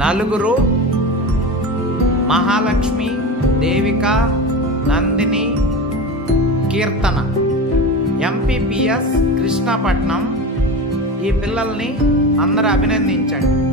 నలుగురు మహాలక్ష్మి, దేవిక, నందిని, కీర్తన, ఎంపీపీఎస్ కృష్ణాపట్నం. ఈ పిల్లల్ని అందరూ అభినందించండి.